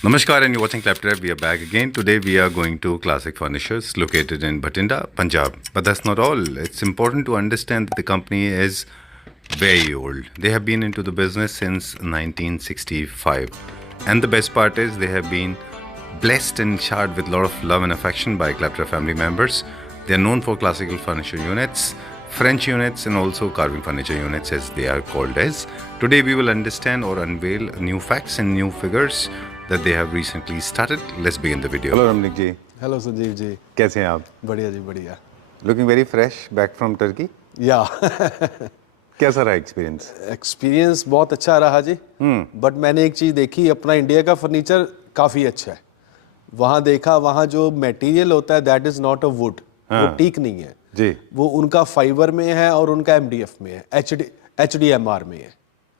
Namaskar and you're watching Claptrap. We are back again. Today we are going to Classic Furnitures located in Bhatinda, Punjab. But that's not all. It's important to understand that the company is very old. They have been into the business since 1965. And the best part is they have been blessed and showered with a lot of love and affection by Claptrap family members. They are known for classical furniture units, French units and also carving furniture units as they are called as. Today we will understand or unveil new facts and new figures that they have recently started. Let's begin the video. Hello Ramnik ji. Hello Sanjeev ji, कैसे हैं आप? बढ़िया जी बढ़िया. Looking very fresh back from Turkey. या कैसा रहा experience? Experience बहुत अच्छा रहा जी. बट मैंने एक चीज़ देखी, अपना इंडिया का फर्नीचर काफ़ी अच्छा है. वहाँ देखा, वहाँ जो मटेरियल होता है that is not a would, वो टीक नहीं है जी. वो उनका फाइबर में है और उनका एमडीएफ में है, एचडीएमआर में है.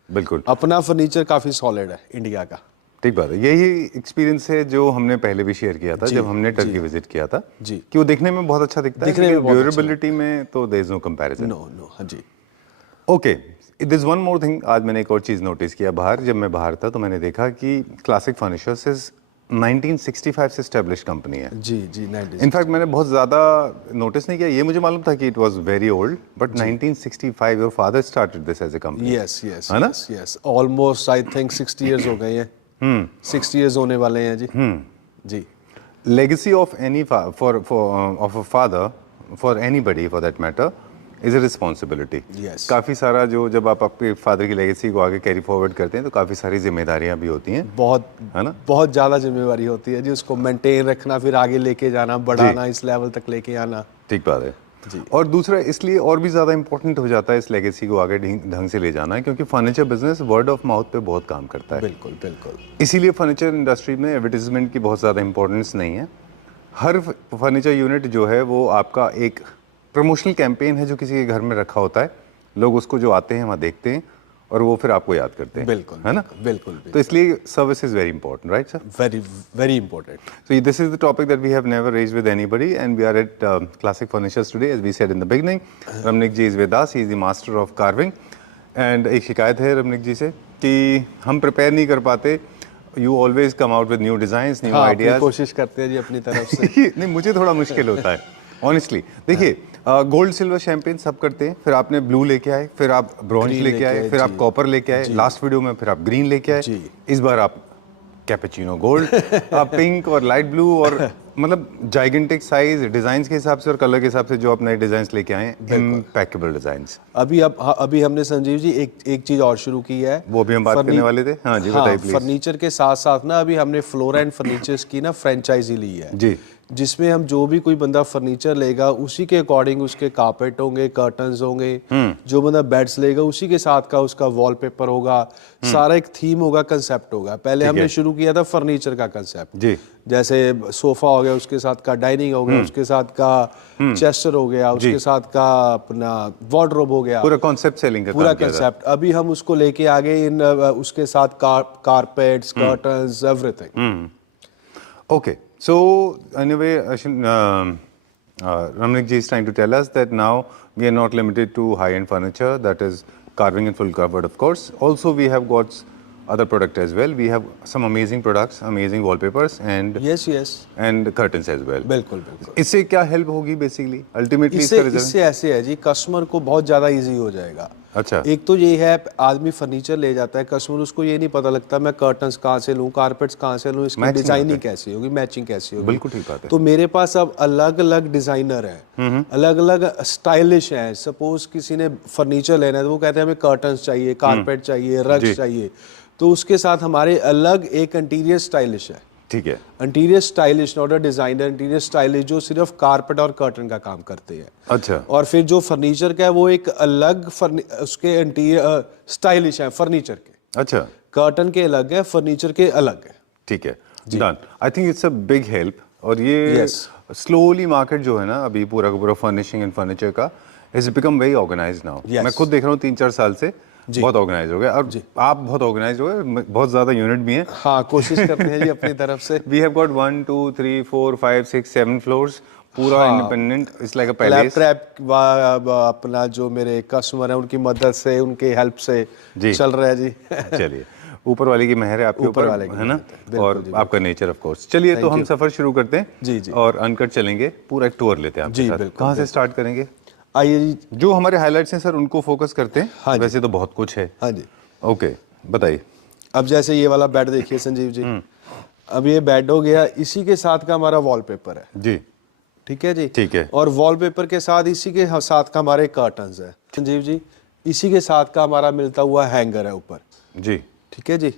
बिल्कुल. अपना फर्नीचर काफ़ी सॉलिड है इंडिया का. ठीक बात है. यही एक्सपीरियंस है जो हमने पहले भी शेयर किया था जब हमने टर्की विजिट किया था जी. कि वो देखने में बहुत अच्छा दिखता दिखने है, में बहुत ड्यूरेबिलिटी में तो there is no comparison. No हाँ जी. Okay, this is one more thing. आज मैंने एक और चीज़ नोटिस किया बाहर. जब मैं बाहर था तो मैंने देखा कि क्लासिक फर्निचर्स इज 1965 से एस्टेब्लिश्ड कंपनी है. जी जी 90. इनफैक्ट मैंने बहुत ज़्यादा नोटिस नहीं किया. ये मुझे मालूम था कि it was very old, but 1965 your father started this as a company. Yes yes है ना? Yes almost I think 60 years हो गए हैं. 60 इयर्स होने वाले हैं जी. जी. Legacy of any of a father for anybody for that matter is a responsibility. Yes. काफ़ी सारा जो जब आप आपके फादर की लेगेसी को आगे कैरी फॉरवर्ड करते हैं तो काफ़ी सारी जिम्मेदारियां भी होती हैं. बहुत है ना? बहुत ज़्यादा जिम्मेवारी होती है जी. उसको मेंटेन रखना, फिर आगे लेके जाना, बढ़ाना, इस लेवल तक लेके आना. ठीक बात है जी. और दूसरा इसलिए और भी ज़्यादा इंपॉर्टेंट हो जाता है इस लेगेसी को आगे ढंग से ले जाना, क्योंकि furniture business word of mouth पे बहुत काम करता है. बिल्कुल बिल्कुल. इसीलिए फर्नीचर इंडस्ट्री में एडवर्टीजमेंट की बहुत ज़्यादा इंपॉर्टेंस नहीं है. हर फर्नीचर यूनिट जो है वो आपका एक प्रमोशनल कैंपेन है जो किसी के घर में रखा होता है. लोग उसको जो आते हैं वहाँ देखते हैं और वो फिर आपको याद करते हैं. बिल्कुल है ना? बिल्कुल. तो इसलिए service is very important, right sir? Very very important. So this is the topic that we have never raised with anybody, and we are at Classic Furnitures today, as we said in the beginning. Ramnik ji is with us. He is the master of carving. And एक शिकायत है रमनिक जी से कि हम prepare नहीं कर पाते. You always come out with new designs, new ideas. कोशिश करते हैं जी अपनी तरफ से. नहीं, मुझे थोड़ा मुश्किल होता है ऑनेस्टली. देखिए, गोल्ड सिल्वर शैंपेन सब करते हैं, फिर आपने ब्लू लेके आए, फिर आप ब्रॉन्ज लेके आए, फिर आप कॉपर लेके आए, लास्ट वीडियो में फिर आप ग्रीन लेके आए, इस बार आप कैपेचिनो गोल्ड, पिंक और लाइट ब्लू और मतलब जाइगेंटिक साइज डिजाइन्स के हिसाब से और कलर के हिसाब से जो आप नए डिजाइन्स लेके आए, इम्पैकेबल डिजाइन्स. अभी हमने संजीव जी एक चीज और शुरू की है. वो भी हम बात करने वाले थे. हाँ जी, बताइए प्लीज. फर्नीचर के साथ साथ ना अभी हमने फ्लोरा एंड फर्नीचर्स की ना फ्रेंचाइजी ली है जी, जिसमें हम जो भी कोई बंदा फर्नीचर लेगा उसी के अकॉर्डिंग उसके कारपेट होंगे, कर्टन्स होंगे. जो बंदा बेड्स लेगा उसी के साथ का उसका वॉलपेपर होगा. सारा एक थीम होगा, कंसेप्ट होगा. पहले हमने शुरू किया था फर्नीचर का कंसेप्ट जी. जैसे सोफा हो गया, उसके साथ का डाइनिंग हो गया, उसके साथ का चेस्टर हो गया, उसके साथ का अपना वार्डरोब हो गया. पूरा कॉन्सेप्ट सेलिंग का पूरा कंसेप्ट. अभी हम उसको लेके आगे इन उसके साथ carpets, curtains, everything. Okay, so anyway, Ramnik ji is trying to tell us that now we are not limited to high-end furniture, that is carving and full covered, of course. Also, we have got other product as well. We have some amazing products, amazing wallpapers and and curtains as well. बिल्कुल बिल्कुल. इससे क्या help होगी basically? Ultimately इससे ऐसे है जी, customer को बहुत ज़्यादा इजी हो जाएगा. अच्छा. एक तो ये है, आदमी फर्नीचर ले जाता है, कस्टमर उसको ये नहीं पता लगता मैं कर्टन्स कहाँ से लूँ, कारपेट्स कहाँ से लूँ, इसकी डिजाइनिंग कैसी होगी, मैचिंग कैसी होगी. बिल्कुल ठीक बात है. तो मेरे पास अब अलग अलग डिजाइनर हैं, अलग अलग स्टाइलिश हैं. सपोज किसी ने फर्नीचर लेना है तो वो कहते हैं हमें कर्टन्स चाहिए, कारपेट चाहिए, रग्स चाहिए, तो उसके साथ हमारे अलग एक इंटीरियर स्टाइलिश है. ठीक है. Interior stylish, not a designer, interior stylish जो सिर्फ कारपेट और कर्टन का काम करते हैं. अच्छा. और फिर जो फर्नीचर का है वो एक अलग उसके इंटीरियर स्टाइलिश है फर्नीचर के. अच्छा. कर्टन के अलग है, फर्नीचर के अलग है. ठीक है. Done. I think it's a big help. और ये स्लोली मार्केट जो है ना अभी पूरा का पूरा फर्निशिंग एंड फर्नीचर का is become very organised now. मैं खुद देख रहा हूँ 3-4 साल से बहुत ऑर्गेनाइज हो गया. और आप बहुत ऑर्गेनाइज हो गए, बहुत ज्यादा यूनिट भी हैं. हाँ, कोशिश करते हैं जी अपनी तरफ से. वी हैव गॉट 1 2 3 4 5 6 7 फ्लोर्स, पूरा independent. It's like a palace. क्लैपट्रैप अपना जो मेरे कस्टमर है उनकी मदद से, उनके हेल्प से चल रहा है जी. चलिए, ऊपर वाले की मेहर है आपके ऊपर ऊपर, वाले की है ना, मेहर है, बिल्कुल और जी, आपका नेचर ऑफ कोर्स। चलिए तो हम सफर शुरू करते हैं जी, जी। और अनकट चलेंगे, पूरा एक टूर लेते हैं आपके जी, साथ। बिल्कुल, कहाँ से स्टार्ट करेंगे? आइए जी। जो हमारे हाइलाइट्स हैं सर उनको फोकस करते हैं। हाँ जी। वैसे तो बहुत कुछ है। हाँ जी। ओके, बताइए। अब जैसे ये वाला बेड देखिए संजीव जी, अब ये बेड हो गया, इसी के साथ का हमारा वॉलपेपर है, जी ठीक है जी। ठीक है। और वॉलपेपर के साथ इसी के साथ का हमारे कर्टन्स है संजीव जी, इसी के साथ का हमारा मिलता हुआ हैंगर है ऊपर, जी। ठीक है जी।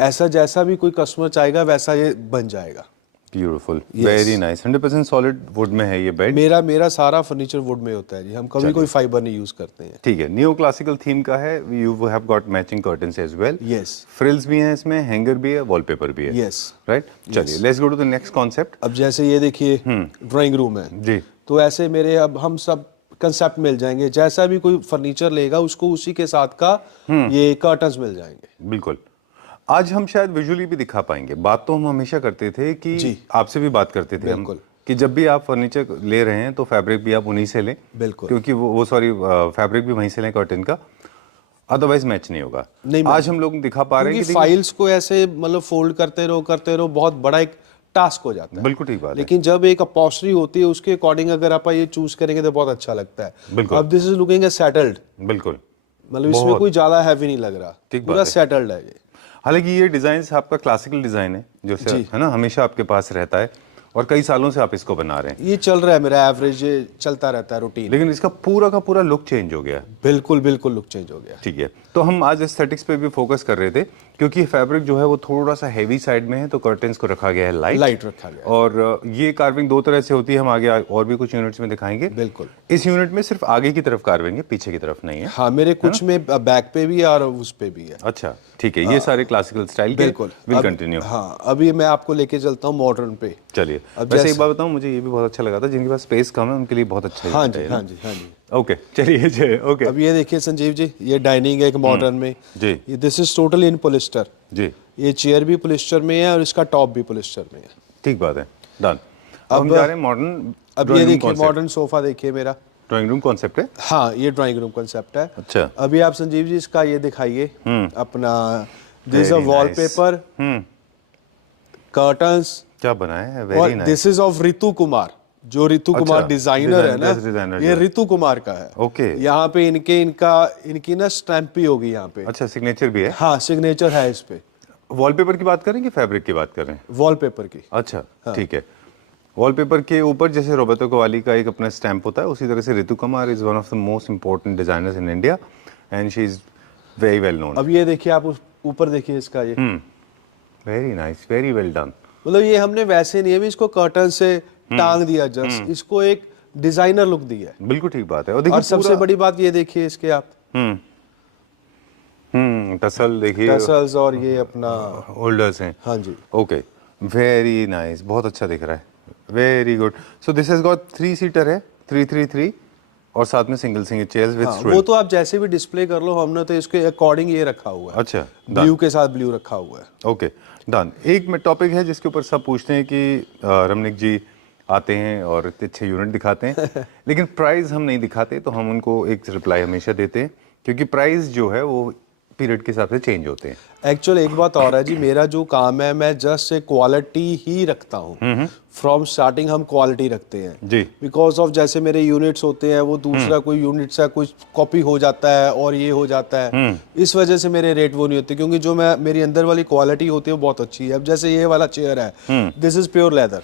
ऐसा जैसा भी कोई कस्टमर चाहेगा वैसा ये बन जाएगा। Beautiful, very nice. 100% solid would में है ये बेड। मेरा सारा फर्नीचर वुड में होता है जी, हम कभी कोई फाइबर नहीं यूज करते हैं। ठीक है, न्यू क्लासिकल थीम का है। You have got matching curtains as well. Yes. Frills भी हैं इसमें, हैंगर भी है, वॉलपेपर भी है। यस। राइट, चलिए let's go to the next concept. अब जैसे ये देखिए ड्राइंग रूम है जी। तो ऐसे मेरे अब हम सब कंसेप्ट मिल जाएंगे, जैसा भी कोई फर्नीचर लेगा उसको उसी के साथ का ये कर्टन्स मिल जाएंगे। बिल्कुल। आज हम शायद विजुअली भी दिखा पाएंगे। बात तो हम हमेशा करते थे कि जी। आपसे भी बात करते थे हम बिल्कुल। कि जब भी आप फर्नीचर ले रहे हैं तो फैब्रिक भी आप उन्हीं से लें। बिल्कुल। क्योंकि वो फैब्रिक भी वहीं से लें कर्टन का, अदरवाइज मैच नहीं होगा। नहीं आज हम लोग दिखा पा रहे हैं कि फाइल्स को ऐसे मतलब फोल्ड करते रहो बहुत बड़ा एक टास्क हो जाता है। बिल्कुल ठीक बात है। लेकिन जब एक अपॉस्ट्री होती है उसके अकॉर्डिंग अगर आप ये चूज करेंगे तो बहुत अच्छा लगता है। बिल्कुल। अब this is looking A settled, बिल्कुल, मतलब इसमें कोई ज्यादा हैवी नहीं लग रहा, ठीक पूरा बात है। सेटल्ड है ये। हालांकि ये डिजाइन आपका क्लासिकल डिजाइन है जो है ना, हमेशा आपके पास रहता है और कई सालों से आप इसको बना रहे हैं। ये चल रहा है मेरा एवरेज, ये चलता रहता है रूटीन। लेकिन इसका पूरा का पूरा लुक चेंज हो गया है। बिल्कुल बिल्कुल लुक चेंज हो गया। ठीक है, तो हम आज एस्थेटिक्स पे भी फोकस कर रहे थे क्योंकि फैब्रिक जो है वो थोड़ा सा हैवी साइड में है, तो कर्टेंस को रखा गया है लाइट रखा गया। और ये कार्विंग दो तरह से होती है, हम आगे और भी कुछ यूनिट्स में दिखाएंगे। बिल्कुल। इस यूनिट में सिर्फ आगे की तरफ कार्विंग है, पीछे की तरफ नहीं है। हाँ, मेरे कुछ में बैक पे भी है और उस पे भी है। अच्छा ठीक है, ये सारे क्लासिकल स्टाइल के। बिल्कुल। Will continue. हाँ, अभी मैं आपको लेके चलता हूँ मॉडर्न पे। चलिए, वैसे एक बात बताऊँ, मुझे ये भी बहुत अच्छा लगा था, जिनके पास स्पेस कम है उनके लिए बहुत अच्छा हाँ जी, हाँ जी, हाँ जी। ओके चलिए। ओके, अब ये देखिए संजीव जी, ये डाइनिंग है एक मॉडर्न में जी। This is totally in polyester जी। ये चेयर भी पॉलिस्टर में है और इसका टॉप भी पॉलिस्टर में है। ठीक बात है, डन। अब हम जा रहे हैं मॉडर्न। अब ये देखिए मॉडर्न सोफा देखिए मेरा। ड्राइंग रूम कॉन्सेप्ट है। हाँ, ये ड्राइंग रूम कॉन्सेप्ट है। अच्छा। अभी आप संजीव जी इसका ये दिखाइए अपना, दिस अ वॉलपेपर, कर्टन्स, क्या बनाया है, और very nice. This is of Ritu Kumar, जो रितु कुमार डिजाइनर है ना, डिजाइनर ये रितु कुमार का है। ओके। यहाँ पे इनकी ना स्टैम्प भी होगी यहाँ पे। अच्छा, सिग्नेचर भी है। हाँ, सिग्नेचर है इस पे। वॉलपेपर की बात करें कि फैब्रिक की बात कर रहे हैं? वॉलपेपर की। अच्छा ठीक है। वॉलपेपर के ऊपर जैसे रोबर्टो कोवाली का एक अपना स्टैम्प होता है, उसी तरह से Ritu Kumar is one of the most important designers in India and she is very well known. अब ये देखिए आप ऊपर देखिए इसका ये, very nice, very well done. मतलब ये हमने वैसे नहीं है भी इसको कर्टन से टांग दिया, जस्ट इसको एक डिजाइनर लुक दिया है। बिल्कुल ठीक बात है। और सबसे बड़ी बात ये देखिए इसके आप टसल देखिए, टसल्स और ये अपना होल्डर्स हैं। हाँ जी। ओके, वेरी नाइस, बहुत अच्छा दिख रहा है, very good. So this has got 3 seater है, 333 और साथ में सिंगल चेयर्स विद वो तो आप जैसे भी डिस्प्ले कर लो, हमने तो इसके अकॉर्डिंग ये रखा हुआ है। अच्छा, ब्लू के साथ ब्लू रखा हुआ है। Okay done. एक टॉपिक है जिसके ऊपर सब पूछते हैं कि रमनिक जी आते हैं और इतने अच्छे यूनिट दिखाते हैं लेकिन प्राइस हम नहीं दिखाते, तो हम उनको एक रिप्लाई हमेशा देते हैं क्योंकि प्राइस जो है वो पीरियड के हिसाब से चेंज होते हैं। एक्चुअल एक बात और है जी, मेरा जो काम है मैं जस्ट क्वालिटी ही रखता हूँ। फ्रॉम स्टार्टिंग हम क्वालिटी रखते हैं जी। बिकॉज ऑफ जैसे मेरे यूनिट्स होते हैं वो दूसरा कोई यूनिट से कुछ कॉपी हो जाता है और ये हो जाता है, इस वजह से मेरे रेट वो नहीं होते, क्योंकि जो मैं मेरी अंदर वाली क्वालिटी होती है वो बहुत अच्छी है। अब जैसे ये वाला चेयर है, दिस इज प्योर लेदर।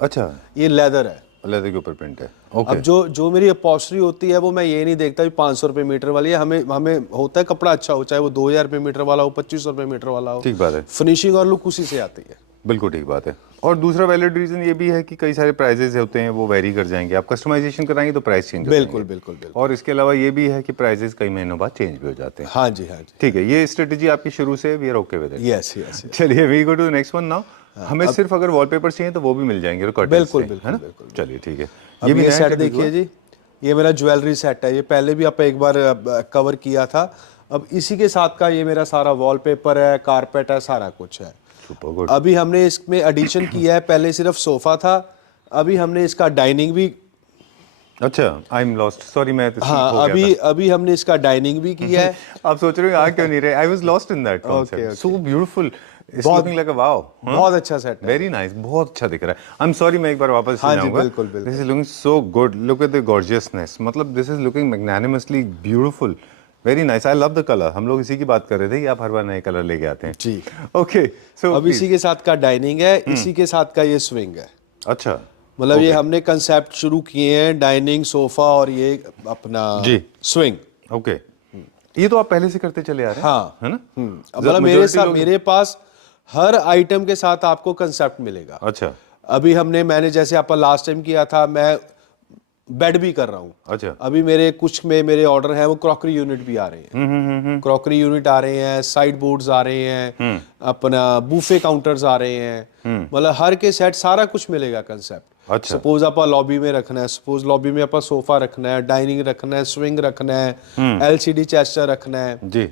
अच्छा, ये लेदर है, लेदर के ऊपर प्रिंट है। अब जो मेरी अपॉस्ट्री होती है वो मैं ये नहीं देखता 500 रुपए मीटर वाली है, हमें होता है कपड़ा अच्छा हो, चाहे वो 2000 रुपए मीटर वाला हो, 2500 रुपए मीटर वाला हो। ठीक बात है, फिनिशिंग और लुक उसी से आती है। बिल्कुल ठीक बात है। और दूसरा वैलिड रीजन ये भी है कि कई सारे प्राइजेस होते हैं वो वेरी कर जाएंगे, आप कस्टमाइजेशन कराएंगे तो प्राइस चेंज हो जाएंगे। बिल्कुल बिल्कुल बिल्कुल। और इसके अलावा ये भी है कि प्राइजेस कई महीनों बाद चेंज भी हो जाते हैं। हाँ जी, हाँ जी। ठीक है, ये स्ट्रेटेजी आपकी शुरू से, we are okay with it. Yes yes. चलिए we go to the next one now. हमें सिर्फ अगर वॉलपेपर चाहिए तो वो भी मिल जाएंगे बिल्कुल बिल्कुल। चलिए ठीक है। ये भी सेट देखिए जी, ये मेरा ज्वेलरी सेट है, ये पहले भी आप एक बार कवर किया था। अब इसी के साथ का ये मेरा सारा वॉलपेपर है, कारपेट है, सारा कुछ है। Super good. अभी हमने इसमें एडिशन किया है, पहले सिर्फ सोफा था, अभी हमने इसका डाइनिंग भी अच्छा, आई एम लॉस्ट, सॉरी, मैं तो हाँ, हो गया अभी हमने इसका डाइनिंग भी किया है। था। आप सोच रहे हो आ क्यों नहीं रहे? I was lost in that okay concept, so okay, beautiful, it's बहुत लुकिंग लाइक अ वाओ। बहुत अच्छा सेट है। वेरी नाइस, बहुत अच्छा दिख रहा है। आई एम सॉरी, मैं एक बार वापस से हाँ जी, जाऊंगा। बिल्कुल दिस बिल्कुल। Is looking so good, look at the gorgeousness, मतलब this is looking magnanimously beautiful, very nice. I love the colour. हम लोग इसी की बात कर रहे थे कि आप हर बार नए कलर लेके आते हैं। जी, ओके, सो अब इसी प्लीज। के साथ का डाइनिंग है, इसी के साथ का ये स्विंग है। अच्छा, मतलब ये ओके, हमने कंसेप्ट शुरू किए हैं, डाइनिंग, सोफा और ये अपना जी, स्विंग। ओके। ये तो आप पहले से करते चले आ रहे हैं, हाँ, है ना? मतलब मेरे Majority साथ, लोग, मेरे पास हर आइटम के साथ आपको कंसेप्ट मिलेगा। अच्छा अभी मैंने जैसे आपका लास्ट टाइम किया था, मैं बेड भी कर रहा हूँ। अच्छा, अभी मेरे कुछ में मेरे ऑर्डर है, वो क्रॉकरी यूनिट भी आ रहे हैं। क्रॉकरी यूनिट आ रहे हैं, साइड बोर्ड्स आ रहे हैं, अपना बूफे काउंटर्स आ रहे हैं। मतलब हर के सेट सारा कुछ मिलेगा कंसेप्ट। अच्छा, सपोज आप लॉबी में रखना है, सपोज लॉबी में आप सोफा रखना है, डाइनिंग रखना है, स्विंग रखना है, एलसीडी चेस्टर रखना है, जी,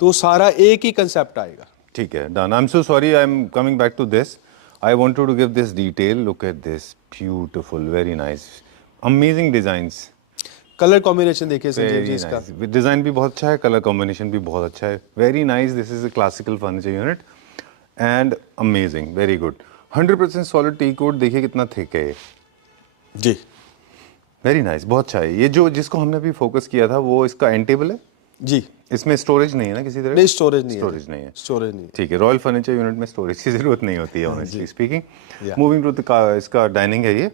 तो सारा एक ही कंसेप्ट आएगा। ठीक है, done. I am so sorry, I am coming back to this. I wanted to give this detail, look at this, beautiful, very nice, amazing designs, colour combination देखिए संजीव जी वेरी इसका। नाइस। डिजाइन भी बहुत अच्छा है, colour combination भी बहुत अच्छा है, very nice. This is a classical furniture unit and amazing, very good. 100% solid टी कोट, देखिए कितना थिक है ये, जी वेरी नाइस, बहुत अच्छा है। ये जो जिसको हमने अभी फोकस किया था वो इसका एंड टेबल है, जी, इसमें स्टोरेज नहीं है ना किसी तरह? नहीं स्टोरेज नहीं है, स्टोरेज नहीं है, स्टोरेज नहीं ठीक है। रॉयल फर्नीचर यूनिट में स्टोरेज की जरूरत नहीं होती है, honestly speaking. Yeah. Moving to the इसका डाइनिंग है ये।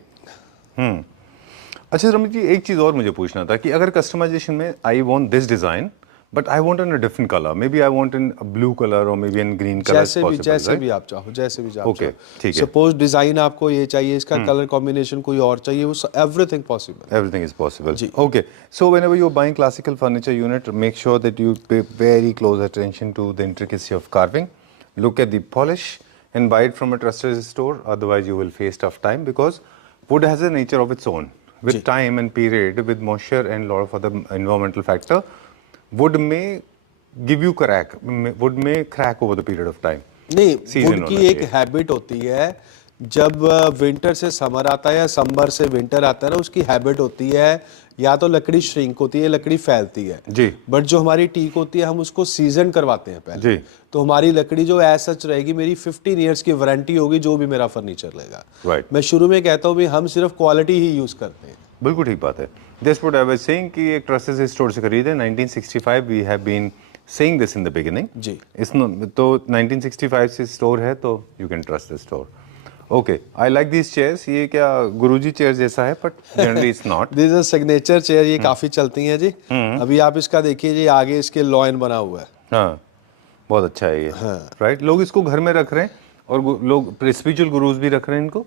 अच्छा रमित जी, एक चीज और मुझे पूछना था कि अगर कस्टमाइजेशन में I want this design but I want in a different colour, maybe I want in blue colour और maybe in green colour, जैसे भी आप चाहो, जैसे भी आप ओके, चाहो। ठीक है, सपोज डिजाइन आपको ये चाहिए, इसका कलर कॉम्बिनेशन कोई और चाहिए, वो everything possible. everything is possible. जी। Okay, so whenever you're buying classical furniture unit, make sure that you pay very close attention to the intricacy of carving. Look at the polish and buy it from a trusted store. Otherwise, you will face tough time because wood has a nature of its own. With जी। time and period, with moisture and lot of other environmental factor, wood may give you crack. Wood may crack over the period of time. नहीं, Season would की होना एक चाहिए। Habit होती है, जब winter से समर आता है या समर से विंटर आता है ना, उसकी हैबिट होती है या तो लकड़ी श्रिंक होती है, लकड़ी फैलती है। जी। बट जो हमारी टीक होती है, हम उसको सीजन करवाते हैं पहले। जी। तो हमारी लकड़ी जो एज सच रहेगी, मेरी 15 ईयर्स की वारंटी होगी जो भी मेरा फर्नीचर लेगा। Right. मैं शुरू में कहता हूँ भी हम सिर्फ क्वालिटी ही यूज करते हैं। बिल्कुल ठीक बात है। Just what I was saying कि एक ट्रस्टेड स्टोर से खरीदे। 1965 we have been saying this in the beginning. जी। तो 1965 से स्टोर है तो you can trust the store. Okay, I like this chairs. ये क्या गुरुजी चेयर जैसा है, but generally it's not. This is signature chair, ये काफी चलती हैं जी। अभी आप इसका देखिए जी, आगे इसके लॉयन बना हुआ है। हाँ, बहुत अच्छा है ये, राइट। लोग इसको घर में रख रहे हैं और लोग स्पिरिचुअल गुरुज भी रख रहे हैं इनको।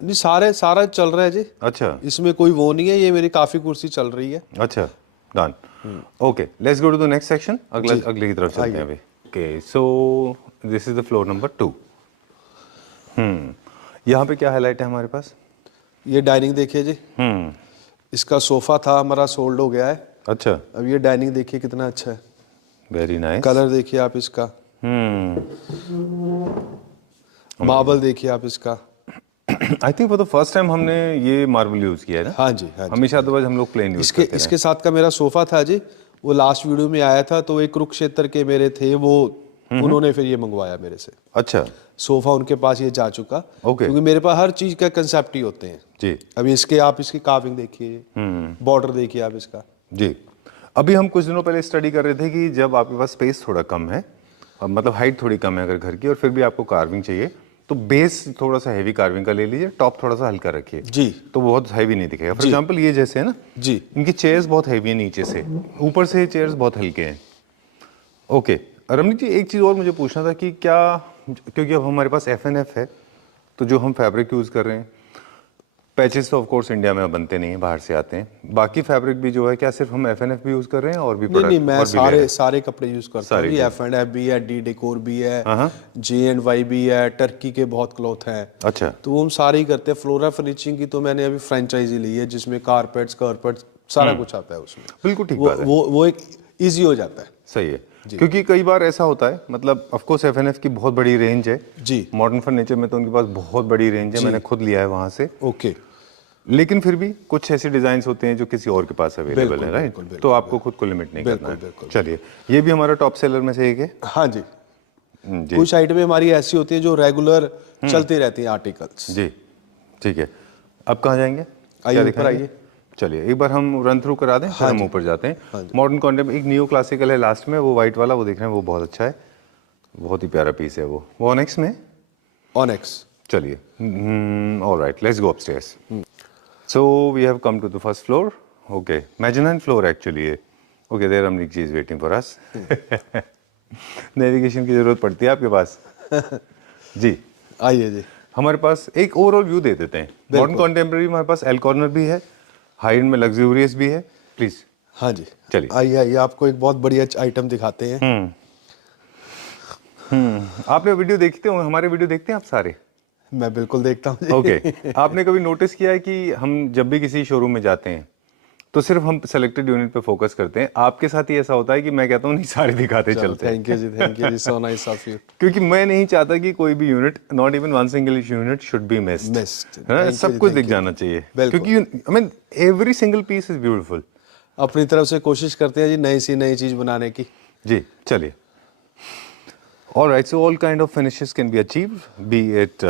नहीं, सारा चल रहा है जी, अच्छा इसमें कोई वो नहीं है। ये मेरी काफी कुर्सी चल रही है। अच्छा, done. Okay, let's go to the next section. अगले की तरफ चलते हैं अभी। Okay, so this is the floor number 2। यहाँ पे क्या हाईलाइट है हमारे पास? ये डाइनिंग देखिए जी, इसका सोफा था हमारा, सोल्ड हो गया है। अच्छा, अब ये डाइनिंग देखिए कितना अच्छा है, वेरी नाइस। कलर देखिए आप इसका, मार्बल देखिए आप इसका। I think for the first time हमने ये मार्बल यूज किया है ना। हाँ जी, हाँ जी। हमेशा अदरवाइज हम लोग प्लेन यूज इसके करते इसके साथ का मेरा सोफा था जी, वो लास्ट वीडियो में आया था, तो एक कुरुक्षेत्र के मेरे थे वो, उन्होंने फिर ये मंगवाया मेरे से। अच्छा, सोफा उनके पास ये जा चुका। ओके। क्योंकि मेरे पास हर चीज का कंसेप्ट ही होते हैं जी अभी। आप इसकी कार्विंग देखिए, बॉर्डर देखिए आप इसका। जी। अभी हम कुछ दिनों पहले स्टडी कर रहे थे कि जब आपके पास स्पेस थोड़ा कम है, मतलब हाइट थोड़ी कम है अगर घर की, और फिर भी आपको कार्विंग चाहिए, तो बेस थोड़ा सा हैवी कार्विंग का ले लीजिए, टॉप थोड़ा सा हल्का रखिए जी, तो बहुत हैवी नहीं दिखेगा। फॉर एग्जांपल ये जैसे है ना जी, इनकी चेयर्स बहुत हैवी है नीचे से, ऊपर से चेयर्स बहुत हल्के हैं। ओके रमनीत जी, एक चीज़ और मुझे पूछना था कि क्या, क्योंकि अब हमारे पास FNF है, तो जो हम फैब्रिक यूज़ कर रहे हैं, पैचेस तो ऑफ कोर्स इंडिया में बनते नहीं हैं, बाहर से आते हैं। बाकी फैब्रिक भी जो है, क्या सिर्फ हम FNF भी यूज़ कर रहे हैं और भी नहीं प्रोडक्ट? नहीं, मैं और भी ले रहे हैं? सारे कपड़े यूज करता हूँ। F&F भी है, डी डेकोर भी है, J&Y भी है, टर्की के बहुत क्लॉथ हैं। अच्छा, तो हम सारे ही करते हैं। फ्लोरा फर्नीचिंग की तो मैंने अभी फ्रेंचाइजी ली है, जिसमें कारपेट्स सारा कुछ आता है उसमें। बिल्कुल ठीक बात है। वो एक इजी हो जाता है। सही है, क्योंकि कई बार ऐसा होता है, मतलब ऑफ कोर्स FNF की बहुत बड़ी रेंज है जी। मॉडर्न फर्नीचर में, तो उनके पास बहुत बड़ी रेंज है, मैंने खुद लिया है वहाँ से। ओके। लेकिन फिर भी कुछ ऐसे डिजाइन होते हैं जो किसी और के पास अवेलेबल बिल्कुल, है, राइट? बिल्कुल, बिल्कुल, तो आपको खुद को लिमिट नहीं बिल्कुल, करना है। बिल्कुल। चलिए, ये भी हमारा टॉप सेलर में से एक है। हाँ जी, जी कुछ आइटमें हमारी ऐसी होती हैं जो रेगुलर चलती रहती हैं आर्टिकल्स। जी, ठीक है। अब कहाँ जाएंगे? आइए, क्या ऊपर दिखाएंगे? आइए। चलिए एक बार हम रन थ्रू करा दें, फिर हाँ हम जी, ऊपर जाते हाँ हैं। जी। मॉडर्न कॉन्टेम्प एक न्यू क्लासिकल है लास्ट में, वो वाइट वाला, वो देख रहे हैं, वो बहुत अच्छा है, बहुत ही प्यारा पीस है वो ऑनेक्स में। ऑनेक्स। चलिए, alright, let's go upstairs. So we have come to the first floor. Okay, mezzanine floor actually है. Okay, there Amrik ji is waiting for us. Navigation की जरूरत पड़ती है आपके पास? जी, आइए जी। हमारे पास एक ओवरऑल व्यू दे देते हैं। मॉडर्न कॉन्टेम्प्रेरी हमारे पास एल कॉर्नर भी है, हाई एंड में लग्जूरियस भी है। प्लीज हाँ जी, चलिए। आइए आइए, आपको एक बहुत बढ़िया आइटम दिखाते हैं। आपने वीडियो देखते हो, हमारे वीडियो देखते हैं आप सारे? मैं बिल्कुल देखता हूँ जी। ओके आपने कभी नोटिस किया है कि हम जब भी किसी शोरूम में जाते हैं तो सिर्फ हम सेलेक्टेड यूनिट पे फोकस करते हैं? आपके साथ ही ऐसा होता है कि मैं कहता हूँ नहीं, सारे दिखाते चलते हैं। थैंक यू जी, सो नाइस ऑफ यू। क्योंकि मैं नहीं चाहता कि कोई भी unit, not even one single unit, should be missed. सब कुछ दिख जाना चाहिए, क्योंकि I mean every single piece is beautiful. अपनी तरफ से कोशिश करते हैं जी नई चीज बनाने की। जी चलिए। Alright, so all kind of finishes can be achieved, be it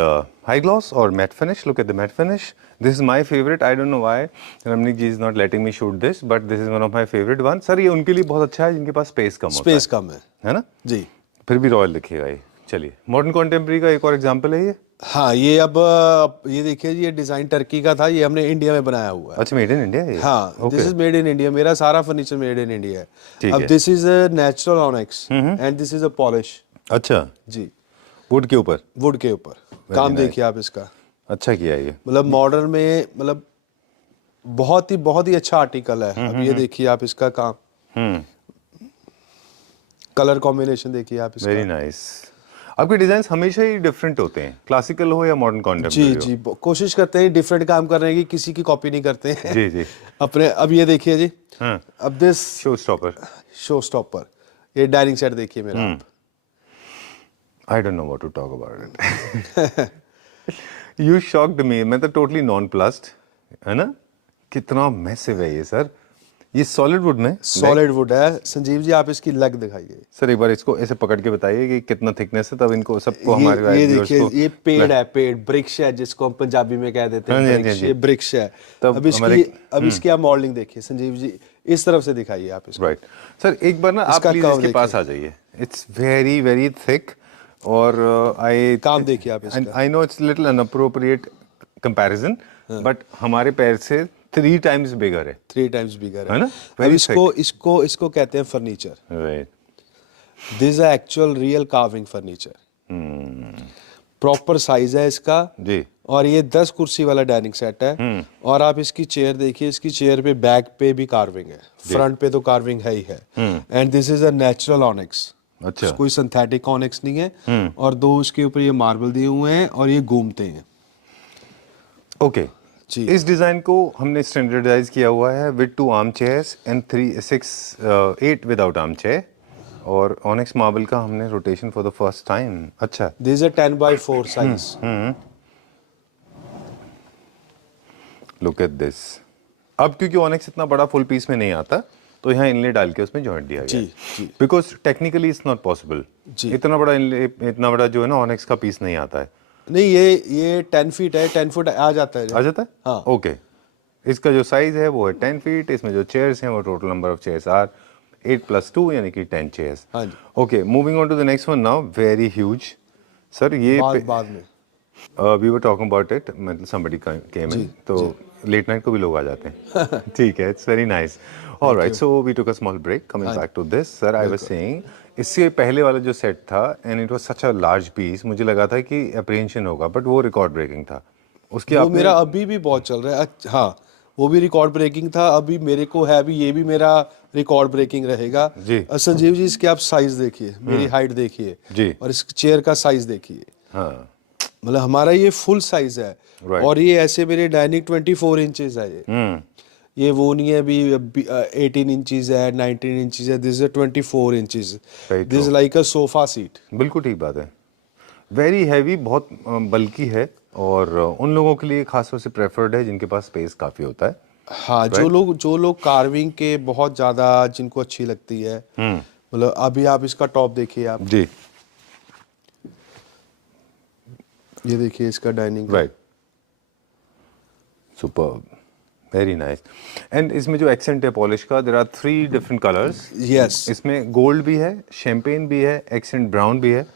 high gloss or matte finish. Look at the matte finish. This is my favorite. I don't know why Ramnik ji is not letting me shoot this, but this is one of my favorite ones. Sir, ये उनके लिए बहुत अच्छा है जिनके पास space कम होता है। Space कम है ना? जी। फिर भी रॉयल दिखेगा ये। चलिए, मॉडर्न कॉन्टेम्प्रेरी का एक और एग्जांपल है ये। हाँ, ये अब ये देखिए जी, ये डिजाइन टर्की का था, ये हमने इंडिया में बनाया हुआ है। अच्छा, मेड इन इंडिया है ये? हाँ, this is made in India. मेरा सारा फर्नीचर मेड इन इंडिया है। अब है। This is natural onyx and this is a polish. अच्छा जी, वुड के ऊपर? वुड के ऊपर काम देखिए आप इसका। अच्छा किया ये, मतलब मॉडर्न में, मतलब बहुत ही अच्छा आर्टिकल है। अब ये देखिए आप इसका काम, कलर कॉम्बिनेशन देखिए आप इसका। Very nice. आपके डिजाइन हमेशा ही डिफरेंट होते हैं, क्लासिकल हो या मॉडर्न कॉन्टेम्प्रेरी हो? जी, कोशिश करते हैं डिफरेंट काम करने की, किसी की कॉपी नहीं करते हैं। जी जी। अपने। अब ये देखिए जी, अब दिस शो स्टॉपर, ये डाइनिंग सेट देखिए मेरा आप। I don't know what to talk about it. You shocked me. मैं तो totally non-plussed, है ना? कितना मैसिव है ये सर। ये सॉलिड वुड में? सॉलिड वुड है। संजीव जी आप इसकी लग दिखाइए सर, एक बार इसको ऐसे पकड़ के बताइए कि कितना थिकनेस है, तब इनको सबको हमारे ये देखिए, ये पेड़ है, पेड़ ब्रिक्स है, जिसको हम पंजाबी में कह देते हैं ब्रिक्स। ये ब्रिक्स है। अब इसकी आप मॉडलिंग देखिए संजीव जी, इस तरफ से दिखाइए आप इसको। राइट सर, एक बार ना आप प्लीज इसके पास आ जाइए। इट्स वेरी वेरी थिक, और काम देखिए आप इसका। I know it's little unappropriate comparison, but हमारे पैर से 3 times बिगर है। 3 times बिगर है ना? अब इसको कहते हैं furniture. Right, this is actual real carving furniture. Proper size है इसका जी। और ये 10 कुर्सी वाला डाइनिंग सेट है। और आप इसकी चेयर देखिए, इसकी चेयर पे बैक पे भी कार्विंग है, फ्रंट पे तो कार्विंग है ही है। And this is a natural onyx. अच्छा, कोई सिंथेटिक ऑनिक्स नहीं है। और 2 इसके ऊपर ये मार्बल दिए हुए हैं और ये घूमते हैं। ओके जी। इस डिजाइन को हमने स्टैंडर्डाइज किया हुआ है with 2 arm chairs and 8 without arm chair, और ऑनिक्स मार्बल का हमने rotation for the first time. अच्छा, this is a 10x4 size. Look at this. अब क्योंकि ऑनिक्स इतना बड़ा फुल पीस में नहीं आता, तो यहाँ इनले डाल के उसमें जॉइंट दिया गया। जी। Because technically it's not possible. इतना बड़ा इनले, इतना बड़ा जो है ना ऑनिक्स का पीस नहीं आता है। नहीं, ये 10 फीट है, 10 फुट आ जाता है। आ जाता है? हाँ। ओके, इसका जो साइज है वो है 10 फीट। इसमें जो चेयर्स हैं वो total number of chairs are 8 + 2 यानी कि 10 चेयर्स। हाँ जी। Okay, moving on to the next one now. Very huge sir, ये बाद में we were talking about it, मतलब somebody came in, तो लेट नाइट को भी लोग आ जाते हैं। ठीक है, it's very nice. Alright, so we took a small break. Coming back to this sir, I was saying, इससे पहले वाला जो सेट था, and it was such a large piece, मुझे लगा था कि अप्रीहेंशन होगा, बट वो रिकॉर्ड ब्रेकिंग था। उसके वो मेरा अभी भी बहुत चल रहा है। हाँ, वो भी रिकॉर्ड ब्रेकिंग था, अभी मेरे को है भी, ये भी मेरा रिकॉर्ड ब्रेकिंग रहेगा जी। संजीव जी, इसके आप साइज देखिए, मेरी हाइट देखिए जी, और इस चेयर का साइज देखिए। हाँ, मतलब हमारा ये फुल साइज है। और ये ऐसे मेरे डाइनिंग 24 इंचेस है। ये वो नहीं है अभी 18 इंचेस है, 19 इंचेस है। This is 24 inches. This like a sofa seat. बिल्कुल ठीक बात है। वेरी हैवी, बहुत बल्की है, और उन लोगों के लिए खासतौर से प्रेफर्ड है जिनके पास स्पेस काफ़ी होता है। हाँ, जो लोग कार्विंग के बहुत ज़्यादा जिनको अच्छी लगती है, मतलब अभी आप इसका टॉप देखिए आप, जी, ये देखिए इसका dining. Right, super, very nice. And इसमें जो एक्सेंट है पॉलिश का, there are 3 different colours. Yes, इसमें गोल्ड भी है, शैंपेन भी है, एक्सेंट ब्राउन भी है,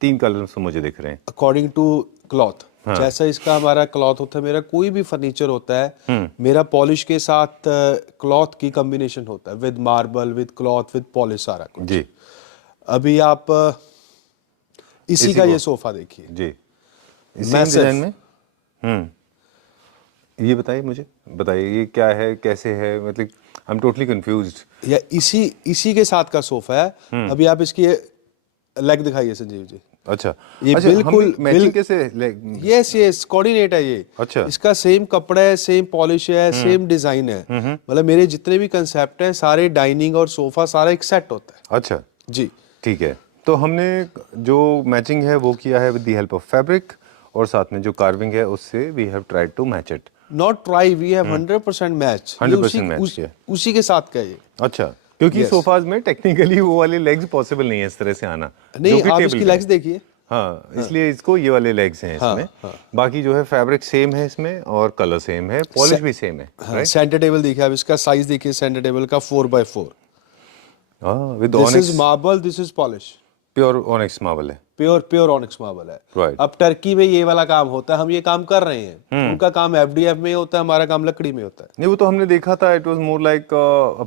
3 कलर्स तो मुझे दिख रहे हैं। अकॉर्डिंग टू क्लॉथ, हाँ। जैसा इसका हमारा क्लॉथ होता है, मेरा कोई भी फर्नीचर होता है, मेरा पॉलिश के साथ क्लॉथ की कॉम्बिनेशन होता है, with marble, with cloth, with polish, सारा कुछ। जी अभी आप इसी इसी का को। ये सोफा देखिए, जी, सेम Massive। डिजाइन में। ये बताइए, मुझे बताइए ये क्या है, कैसे है, मतलब आई एम टोटली कंफ्यूज्ड। या इसी के साथ का सोफा है। अभी आप इसकी लेग दिखाइए संजीव जी। अच्छा, ये अच्छा, बिल्कुल मैचिंग कैसे यस कोऑर्डिनेट है ये। अच्छा। इसका सेम कपड़ा है, सेम पॉलिश है, सेम डिजाइन है। मतलब मेरे जितने भी कंसेप्ट हैं सारे, डाइनिंग और सोफा सारा एक सेट होता है। अच्छा, जी, ठीक है। तो हमने जो मैचिंग है वो किया है with the help of fabric, और साथ में जो कार्विंग है उससे we have tried to match it. Not try, we have 100% match. 100% match किया। उसी के साथ का ये। अच्छा, क्योंकि Yes। सोफाज में टेक्निकली वो वाले लेग्स पॉसिबल नहीं है इस तरह से आना, नहीं, जो कि आप टेबल इसकी में लेग्स है। देखिए। हाँ, इसलिए इसको ये वाले लेग्स हैं इसमें। हाँ। बाकी जो है फैब्रिक सेम है इसमें, और कलर सेम है, पॉलिश भी सेम है, हाँ, राइट? सेंटर टेबल देखिए आप, इसका साइज देखिए सेंटर टेबल का 4x4। हाँ, with this onyx, is marble, this is polish, pure onyx marble है। प्योर ऑनिक्स मार्बल है। Right। अब टर्की में ये वाला काम होता है, हम ये काम कर रहे हैं। उनका काम एफडीएफ में होता है, हमारा काम लकड़ी में होता है। नहीं, वो तो हमने देखा था, it was more like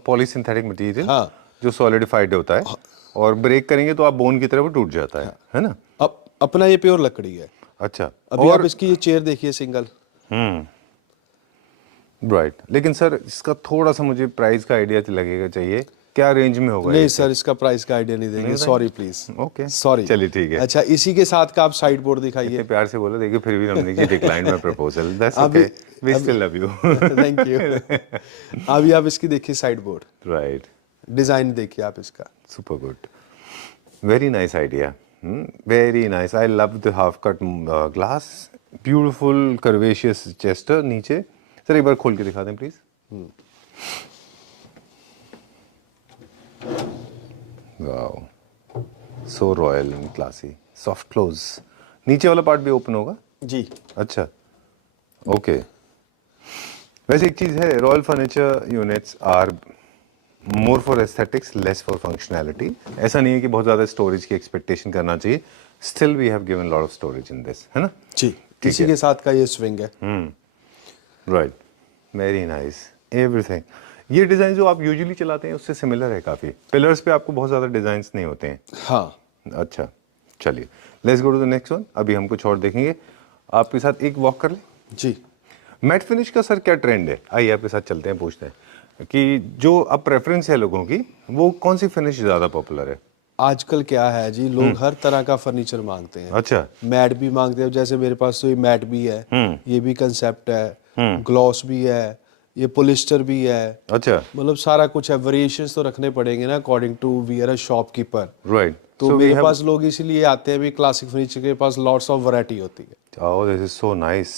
पॉलीसिंथेटिक material, हाँ। जो सॉलिडिफाइड होता है, और ब्रेक करेंगे तो आप बोन की तरह वो टूट जाता है ना? अब अपना ये प्योर लकड़ी है। अच्छा, अभी और आप इसकी ये चेयर देखिए सिंगल। राइट, लेकिन सर इसका थोड़ा सा मुझे प्राइस का आइडिया लगेगा, चाहिए क्या रेंज में होगा नहीं ये? सर, इसका प्राइस का आइडिया नहीं देंगे, सॉरी प्लीज। ओके, सॉरी, चलिए ठीक है। अच्छा, इसी के साथ का आप साइड बोर्ड दिखाइए। इतने प्यार से बोला, देखिए फिर भी हमने की डिक्लाइन माय प्रपोजल, दैट्स अभी- okay, we still love you. Thank you. अभी आप इसकी देखिए साइड बोर्ड, राइट, डिजाइन देखिए आप इसका। Super good, very nice idea, very nice. I love the half cut glass, beautiful curvaceous chester नीचे। Sir एक बार खोल के दिखा दें please. Wow, so royal and classy, soft close. नीचे वाला पार्ट भी ओपन होगा? जी, अच्छा, ओके। वैसे एक चीज है, royal furniture units are more for aesthetics, less for functionality. ऐसा नहीं है कि बहुत ज्यादा स्टोरेज की एक्सपेक्टेशन करना चाहिए, still we have given lot of storage in this, है ना? जी, इसी के साथ का ये स्विंग है। Right, very nice, everything. ये डिजाइन जो आप यूजुअली चलाते हैं उससे सिमिलर है काफी। पिलर्स पे आपको बहुत ज्यादा डिजाइन्स नहीं होते हैं। हाँ, अच्छा, चलिए let's go to the next one. अभी हम कुछ और देखेंगे, आपके साथ एक वॉक कर ले। जी। मैट फिनिश का सर क्या ट्रेंड है? आइए आपके साथ चलते हैं, पूछते हैं कि जो अब प्रेफरेंस है लोगों की, वो कौन सी फिनिश ज्यादा पॉपुलर है? आजकल क्या है जी, लोग हर तरह का फर्नीचर मांगते हैं। अच्छा, मैट भी मांगते हैं, जैसे मेरे पास तो ये मैट भी है, ये भी कंसेप्ट है, ग्लॉस भी है, ये पोलिस्टर भी है। अच्छा, मतलब सारा कुछ है। वेरिएशंस तो रखने पड़ेंगे ना, according to we are a shopkeeper. Right. तो मेरे पास लोग इसीलिए आते हैं भी, क्लासिक फर्नीचर के पास लॉट्स ऑफ वैरायटी होती है। ओह, दिस इज सो नाइस।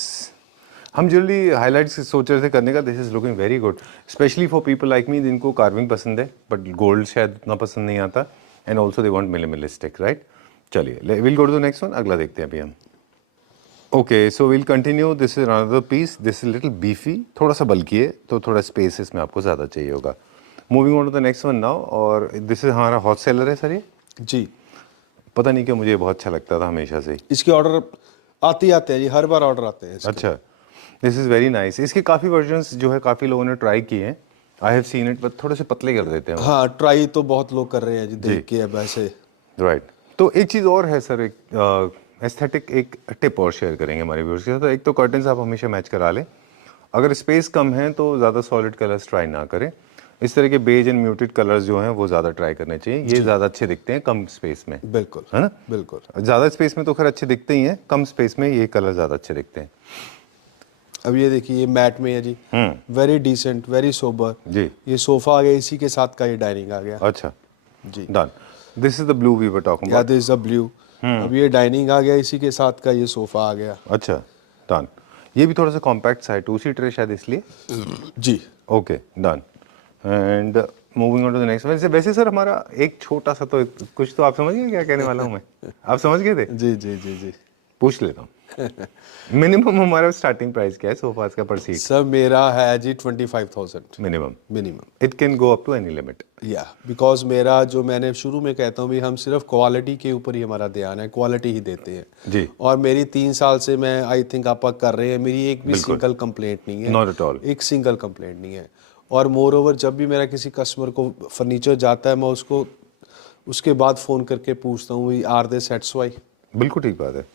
हम जनरली हाइलाइट्स सोच रहे थे करने का, this is looking very good, specially for people like me जिनको कार्विंग पसंद है बट गोल्ड शायद उतना पसंद नहीं आता, and also they want minimalistic, right? चलिए will go to the next one, अगला देखते हैं अभी हम। Okay, so will continue. This is another piece, this is little beefy, थोड़ा सा बल्कि है तो थोड़ा स्पेस इसमें आपको ज़्यादा चाहिए होगा। Moving on to the next one now, और दिस इज हमारा हॉट सेलर है सर ये। जी, पता नहीं क्यों मुझे ये बहुत अच्छा लगता था हमेशा से ही। इसके ऑर्डर आते हैं जी, हर बार ऑर्डर आते हैं इसके। अच्छा, दिस इज़ वेरी नाइस। इसके काफ़ी वर्जन्स जो है काफ़ी लोगों ने ट्राई किए हैं, I have seen it, but थोड़े से पतले कर देते हैं वो। हाँ, ट्राई तो बहुत लोग कर रहे हैं जी, देख के अब ऐसे। राइट। तो एक चीज़ और है सर, एक एस्थेटिक एक टिप और शेयर करेंगे हमारे व्यूअर्स के साथ। एक तो कर्टन्स आप हमेशा मैच करा लें, अगर स्पेस कम है तो ज़्यादा सॉलिड कलर्स ट्राई ना करें। इस तरह के बेज एंड म्यूटेड कलर्स जो हैं वो ज़्यादा ट्राई करने चाहिए, ये ज़्यादा अच्छे दिखते हैं कम स्पेस में। बिल्कुल, है ना? बिल्कुल। ज़्यादा स्पेस में तो खैर अच्छे दिखते ही हैं, कम स्पेस में ये कलर ज़्यादा अच्छे दिखते हैं। अब ये देखिए, ये मैट में है जी, वेरी डिसेंट, वेरी सोबर। जी, ये सोफा आ गया, इसी के साथ का ये डाइनिंग आ गया। अच्छा, जी, done. This is the blue we were talking या about. This is a blue. अब ये डाइनिंग आ गया, इसी के साथ का ये सोफा आ गया। अच्छा, डन। ये भी थोड़ा सा कॉम्पैक्ट सा है, 2 सीटर है शायद इसलिए। जी। Okay, done. And moving on to the next. वैसे सर हमारा एक छोटा सा तो कुछ तो आप समझ गए क्या कहने वाला हूँ मैं? आप समझ गए थे? जी जी जी जी। पूछ लेता हूँ। मिनिमम हमारा स्टार्टिंग प्राइस क्या है सोफास का पर सीट? सर मेरा है जी 25,000 minimum. Minimum. It can go up to any limit. या बिकॉज मेरा जो मैंने शुरू में कहता हूँ भी हम सिर्फ क्वालिटी के ऊपर ही हमारा ध्यान है, क्वालिटी ही देते हैं जी। और मेरी 3 साल से मैं आई थिंक आप कर रहे हैं, मेरी एक भी बिल्कुल। सिंगल कंप्लेंट नहीं है। Not at all. एक सिंगल कंप्लेंट नहीं है। और मोर ओवर जब भी मेरा किसी कस्टमर को फर्नीचर जाता है मैं उसको उसके बाद फ़ोन करके पूछता हूँ आर दे सेटिस्फाई। बिल्कुल ठीक बात है।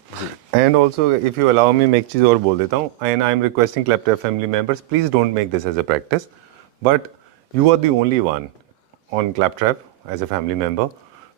And also if you allow me, मैं एक चीज़ और बोल देता हूँ, and I am requesting Claptop family members, please don't make this as a practice, but you are the only one on Claptrap as a family member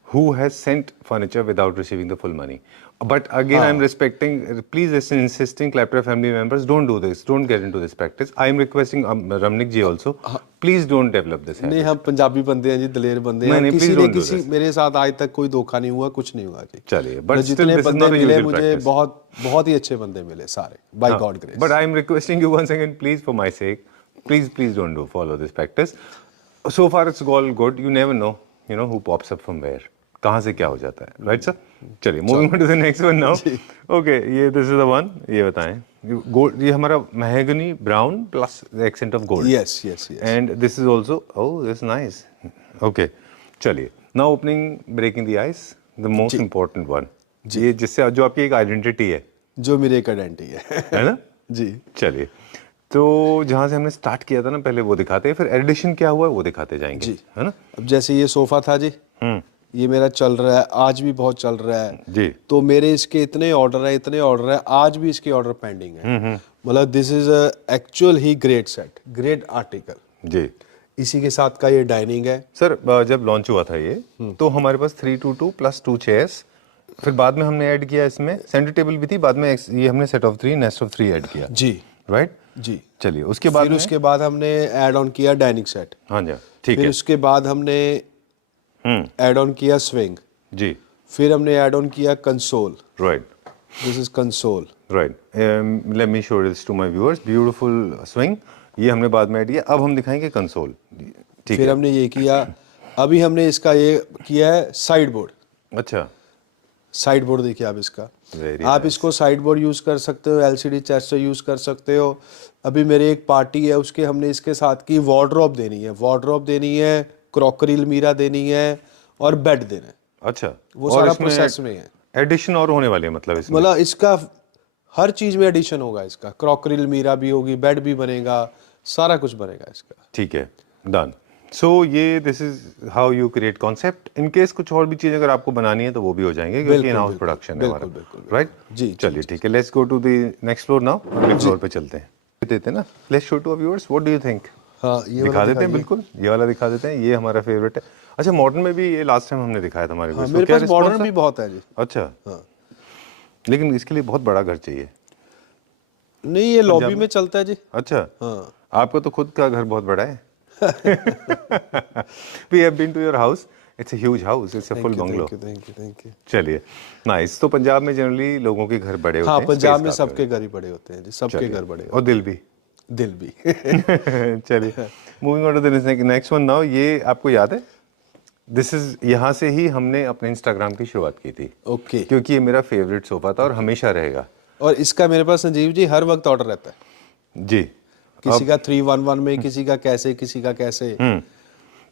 who has sent furniture without receiving the full money. But again, I'm respecting, please insisting Claptrap family members, don't do this, don't get into this practice. I am requesting Ramnik ji also, please don't develop this habit. नहीं, हम पंजाबी बंदे हैं जी, दलेर बंदे हैं। किसी ने किसी मेरे साथ आज तक कोई धोखा नहीं हुआ, कुछ नहीं हुआ जी। चलिए, but जितने बंदे मिले मुझे बहुत ही अच्छे बंदे मिले सारे, by God grace. But I am requesting you once again, please, for my sake, please don't follow this practice. So far it's all good. You never know, who pops up from where. कहाँ से क्या हो जाता है, right sir? चलिए, moving on to the next one now. Okay, ये this is the one. ये बताएं, gold, ये हमारा mahogany brown plus the accent of gold. Yes. And this is also, oh, this is nice. Okay, चलिए. Now opening, breaking the ice, the most important one. ये जिससे जो आपकी एक identity है. जो मेरी एक आइडेंटिटी है ना? जी। चलिए, तो जहाँ से हमने स्टार्ट किया था ना, पहले वो दिखाते हैं, फिर एडिशन क्या हुआ वो दिखाते जाएंगे, है ना? अब जैसे ये सोफा था जी, ये मेरा चल रहा है, आज भी बहुत चल रहा है जी। तो मेरे इसके इतने ऑर्डर है, आज भी इसके ऑर्डर पेंडिंग है। मतलब दिस इज एक्चुअल ही ग्रेट सेट, ग्रेट आर्टिकल जी। इसी के साथ का ये डाइनिंग है। सर जब लॉन्च हुआ था ये, तो हमारे पास 322 प्लस 2 चेयर्स, फिर बाद में हमने ऐड किया इसमें सेंटर टेबल भी थी, बाद में ये हमने set of 3 nest of 3 add किया जी, राइट जी। चलिए, उसके बाद हमने ऐड ऑन किया डाइनिंग सेट। हाँ जी, ठीक है। फिर उसके बाद हमने ऐड ऑन किया स्विंग जी। फिर हमने ऐड ऑन किया console. Right, this is console. Right, let me show this to my viewers, beautiful swing, ये हमने बाद में ऐड किया। अब हम दिखाएंगे कंसोल, ठीक है। फिर हमने ये किया, अभी हमने इसका ये किया है साइड बोर्ड। अच्छा, साइड बोर्ड देखिए आप इसका, आप nice. इसको साइड बोर्ड यूज कर सकते हो, एलसीडी चेस्ट से यूज कर सकते हो। अभी मेरे एक पार्टी है, उसके हमने इसके साथ की वार्डरोब देनी है, क्रॉकरी अलमीरा देनी है और बेड देना है। अच्छा, वो सारा प्रोसेस में है। एडिशन और होने वाली है मतलब इसका हर चीज में एडिशन होगा, इसका क्रॉकरी अलमीरा भी होगी, बेड भी बनेगा, सारा कुछ बनेगा इसका। ठीक है, डन। सो ये this is how you create concept. In case कुछ और भी चीज अगर आपको बनानी है तो वो भी हो जाएंगे, क्योंकि इन हाउस प्रोडक्शन है हमारा, राइट जी। चलिए, ठीक है, let's go to the next floor now. अगले फ्लोर पे चलते हैं, देते हैं ना, let's show to our viewers, what do you think? हाँ, ये दिखा देते हैं, बिल्कुल ये वाला दिखा देते हैं, ये हमारा फेवरेट है। अच्छा, मॉडर्न में भी ये लास्ट टाइम हमने दिखाया था हमारे को, मेरे पास मॉडर्न भी बहुत है जी। अच्छा, लेकिन इसके लिए बहुत बड़ा घर चाहिए। नहीं, ये लॉबी में चलता है जी। अच्छा, आपका तो खुद का घर बहुत बड़ा है। We have been to your house. It's a huge house. It's a full bungalow. Thank you. चलिए, नाइस। तो पंजाब में जनरली लोगों के घर बड़े होते हैं। हाँ, पंजाब में सबके घर ही बड़े होते हैं जी, सबके घर बड़े और दिल भी। चलिए, moving on to the next one now. ये आपको याद है, दिस इज, यहाँ से ही हमने अपने इंस्टाग्राम की शुरुआत की थी। ओके। क्योंकि ये मेरा फेवरेट सोफा था और हमेशा रहेगा। और इसका मेरे पास संजीव जी हर वक्त ऑर्डर रहता है जी। किसी का 311 में, किसी का कैसे।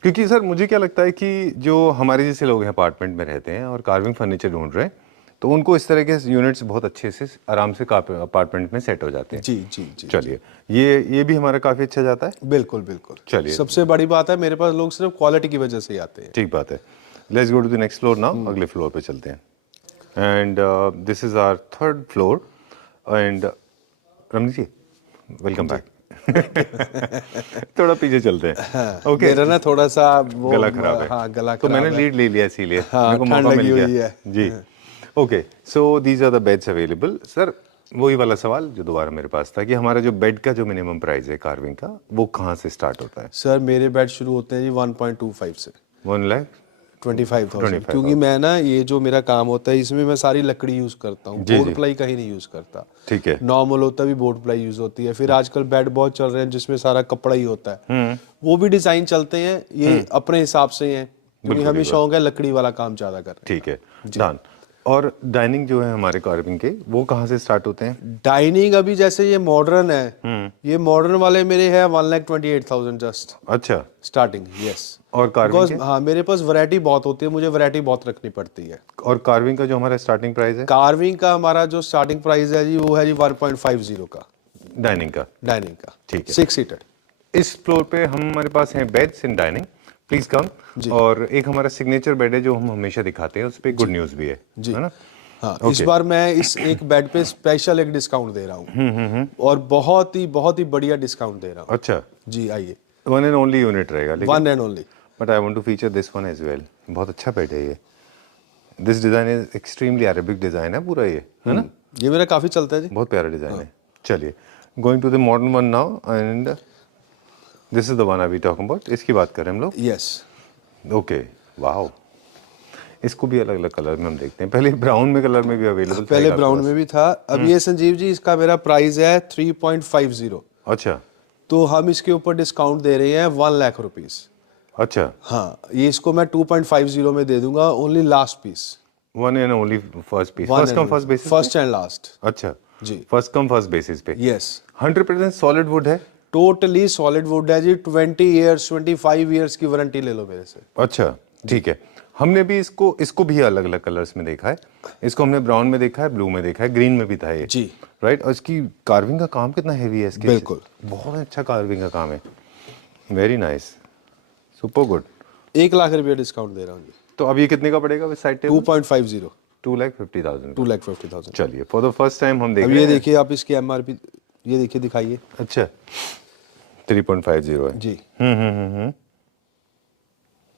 क्योंकि सर मुझे क्या लगता है कि जो हमारे जैसे लोग हैं अपार्टमेंट में रहते हैं और कार्विंग फर्नीचर ढूंढ रहे हैं, तो उनको इस तरह के यूनिट्स बहुत अच्छे से आराम से अपार्टमेंट में सेट हो जाते हैं। जी। चलिए, ये भी हमारा काफी अच्छा जाता है। बिल्कुल। चलिए, सबसे बड़ी बात है, मेरे पास लोग सिर्फ क्वालिटी की वजह से ही आते हैं। ठीक बात है। Let's go to the next floor now. अगले फ्लोर पे चलते हैं, and this is our 3rd floor. And Ramani ji, welcome back. थोड़ा पीछे चलते हैं। ओके, मेरा ना थोड़ा सा वो गला खराब है। हाँ, गला तो खराब मैंने है। लीड ले लिया, इसीलिए मेरे को ठंड मौका लगी मिल हुई गया है। जी। Okay, so these are the beds available. Sir वही वाला सवाल जो दोबारा मेरे पास था कि हमारा जो बेड का जो मिनिमम प्राइस है कार्विंग का, वो कहाँ से स्टार्ट होता है? सर मेरे बेड शुरू होते हैं जी 1.25 से। 1 लाख 25,000 क्योंकि मैं ना ये जो मेरा काम होता है इसमें मैं सारी लकड़ी यूज करता हूँ, बोर्ड प्लाई कहीं नहीं यूज करता। ठीक है। नॉर्मल होता भी बोर्ड प्लाई यूज होती है। फिर आजकल बेड बहुत चल रहे हैं जिसमें सारा कपड़ा ही होता है, वो भी डिजाइन चलते हैं, ये अपने हिसाब से हैं क्योंकि हमें शौक है लकड़ी वाला काम ज्यादा करना। ठीक है, डन। और डाइनिंग जो है हमारे कार्विंग के, वो कहाँ से स्टार्ट होते हैं? डाइनिंग अभी जैसे ये मॉडर्न है, ये मॉडर्न वाले मेरे है 1,28,000 जस्ट अच्छा, स्टार्टिंग। यस। और कार्विंग के? हाँ मेरे पास वैरायटी बहुत होती है, मुझे वैरायटी बहुत रखनी पड़ती है। और कार्विंग का जो हमारा स्टार्टिंग प्राइस है? कार्विंग का हमारा जो स्टार्टिंग प्राइस है जी वो है जी 1.50 का। डाइनिंग का? डाइनिंग का, ठीक है। 6 सीटर। इस फ्लोर पे हमारे पास है beds in dining, please come. और एक हमारा सिग्नेचर बेड है जो हम हमेशा दिखाते हैं, उस पे गुड न्यूज भी है ना? हाँ, इस बार मैं इस एक बेड पे स्पेशल एक डिस्काउंट दे रहा हूँ और बहुत ही बढ़िया डिस्काउंट दे रहा हूँ। अच्छा जी आइए। वन एंड ओनली यूनिट रहेगा लेकिन? One and only. But I want to feature this one as well. बहुत अच्छा बेड है ये। This design is extremely Arabic design है पूरा, ये है ना? ये मेरा काफी चलता है जी। बहुत प्यारा डिजाइन है। चलिए, going to the modern one now, and this is the one I be talking about. इसकी बात करें हम लोग। यस। Okay, wow. इसको भी अलग अलग कलर में हम देखते हैं। पहले ब्राउन में कलर में भी अवेलेबल था? पहले ब्राउन में भी था। अब ये संजीव जी इसका मेरा प्राइस है 3.50। अच्छा। तो हम इसके ऊपर डिस्काउंट दे रहे हैं 1 लाख रुपीस। अच्छा। हाँ, ये इसको मैं 2.50 में दे दूंगा, only last piece. One and only first piece, first come first basis? First and last. अच्छा जी, फर्स्ट कम फर्स्ट बेसिस पे? यस। 100% सॉलिड वुड है? टोटली सॉलिड वुड है जी। 20 ईयर्स 25 ईयर्स की वारंटी ले लो मेरे से। अच्छा, ठीक है। हमने भी इसको भी अलग अलग कलर्स में देखा है। इसको हमने ब्राउन में देखा है, ब्लू में देखा है, ग्रीन में भी था ये जी, राइट। और इसकी कार्विंग का काम कितना हेवी है इसके? बिल्कुल, बहुत अच्छा कार्विंग का काम है। Very nice, super good. 1 lakh रुपया डिस्काउंट दे रहा हूँ जी। तो अब ये कितने का पड़ेगा विद साइड टेबल? 2.50। 2,50,000। 2,50,000। चलिए, फॉर द फर्स्ट टाइम हम देख अब रहे ये हैं। देखिए आप इसकी एमआरपी, ये देखिए दिखाइए। अच्छा, 3.50 है जी।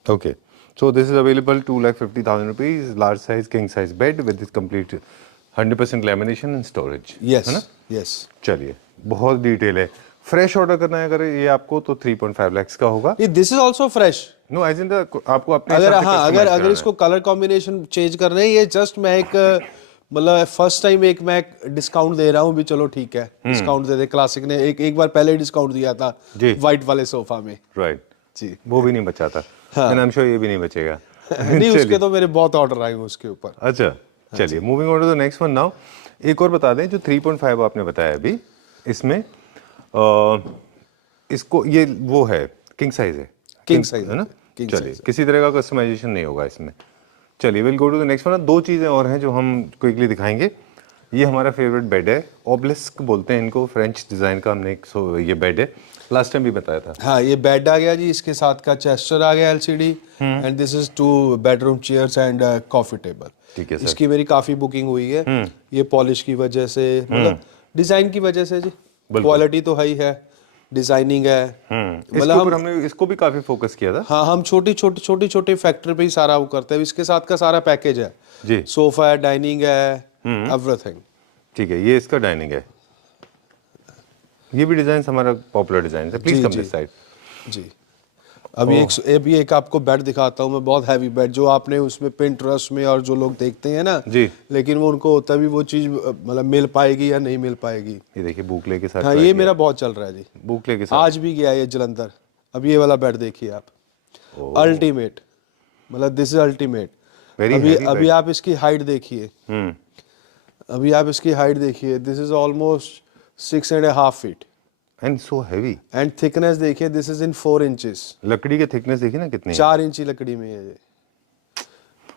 Okay, so this is available 2,50,000 rupees, large size king size bed with this complete 100% lamination and storage. Yes, है ना? यस। चलिए, बहुत डिटेल है। फ्रेश ऑर्डर करना है अगर ये आपको तो 3.5 lakhs का होगा। ये this is also fresh. No age in the आपको अपने अगर हिसाब से हाँ customize अगर कराना इसको कलर कॉम्बिनेशन चेंज करना है, ये जस्ट मैं एक मतलब फर्स्ट टाइम एक मैं डिस्काउंट दे रहा हूँ भी, चलो ठीक है डिस्काउंट दे दे। क्लासिक ने एक बार पहले ही डिस्काउंट दिया था जी, व्हाइट वाले सोफा में। राइट जी, वो भी नहीं बचा था। एंड आई एम श्योर ये भी नहीं बचेगा। नहीं उसके तो मेरे बहुत ऑर्डर आए हैं उसके ऊपर। अच्छा, चलिए, moving on to the next one now. एक और बता दें, जो 3.5 आपने बताया अभी, इसमें इसको ये वो है किंग साइज है? किंग साइज है ना? किंग चलिए, साइज। किसी तरह का कस्टमाइजेशन नहीं होगा इसमें। चलिए, will go to the next one. दो चीज़ें और हैं जो हम क्विकली दिखाएंगे। ये हमारा फेवरेट बेड है, ओबलिस्क बोलते हैं इनको, फ्रेंच डिज़ाइन का हमने ये बेड है, लास्ट टाइम भी बताया था। हाँ, ये बेड आ गया जी, इसके साथ का चेस्टर आ गया LCD, and this is 2 bedroom chairs and coffee table. ठीक है सर। इसकी मेरी काफी बुकिंग हुई है। ये पॉलिश की वजह से, मतलब डिजाइन की वजह से जी। क्वालिटी तो हाई है, डिजाइनिंग है। मतलब हमने इसको भी काफी फोकस किया था। हाँ, हम छोटी फैक्ट्री पे ही सारा वो करते हैं। इसके साथ का सारा पैकेज है जी, सोफा है, डाइनिंग है, एवरीथिंग। ठीक है, ये इसका डाइनिंग है। ये भी डिजाइन हमारा पॉपुलर डिजाइन है। Please come this side. जी, अभी एक आपको बेड दिखाता हूँ मैं, बहुत हैवी बेड, जो आपने उसमें पिंटरेस्ट में और जो लोग देखते हैं ना जी, लेकिन वो उनको होता भी वो चीज मतलब मिल पाएगी या नहीं मिल पाएगी। ये देखिए बूकले के साथ। हाँ, ये मेरा बहुत चल रहा है जी, बूकले के साथ आज भी गया ये जलंधर। अब ये वाला बेड देखिए आप, अल्टीमेट, मतलब दिस इज अल्टीमेट। अभी आप इसकी हाइट देखिए, अभी आप इसकी हाइट देखिए, this is almost 6.5 feet and so heavy. And thickness देखिए, दिस इज इन 4 इंचेस। लकड़ी की थिकनेस देखिए ना कितनी है। 4 इंची लकड़ी में है ये,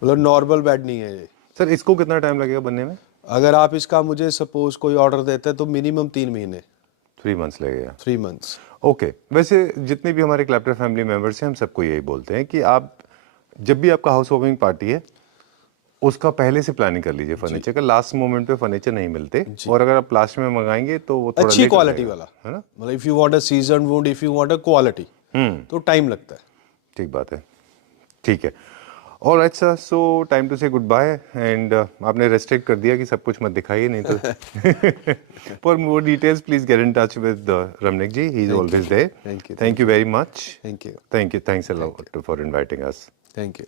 मतलब नॉर्मल बेड नहीं है ये। सर, इसको कितना टाइम लगेगा बनने में? अगर आप इसका मुझे सपोज कोई ऑर्डर देते हैं तो मिनिमम 3 महीने, 3 मंथ्स लगेगा। 3 मंथ्स। ओके, वैसे जितने भी हमारे क्लैप्टर फैमिली मेंबर्स हैं, हम सबको यही बोलते हैं कि आप जब भी आपका हाउस वार्मिंग पार्टी है, उसका पहले से प्लानिंग कर लीजिए फर्नीचर का। लास्ट मोमेंट पे फर्नीचर नहीं मिलते, और अगर आप लास्ट में मंगाएंगे तो वो थोड़ा अच्छी क्वालिटी वाला है ना। मतलब if you want a season wood, if you want a quality, तो टाइम लगता है। ठीक बात है, ठीक है। Alright sir, so time to say good bye. And आपने रेस्ट्रिक्ट कर दिया कि सब कुछ मत दिखाइए, नहीं तो for more details please get in touch with Ramnik ji, he is always there. Thank you very much. Thank you thanks a lot for inviting us. Thank you.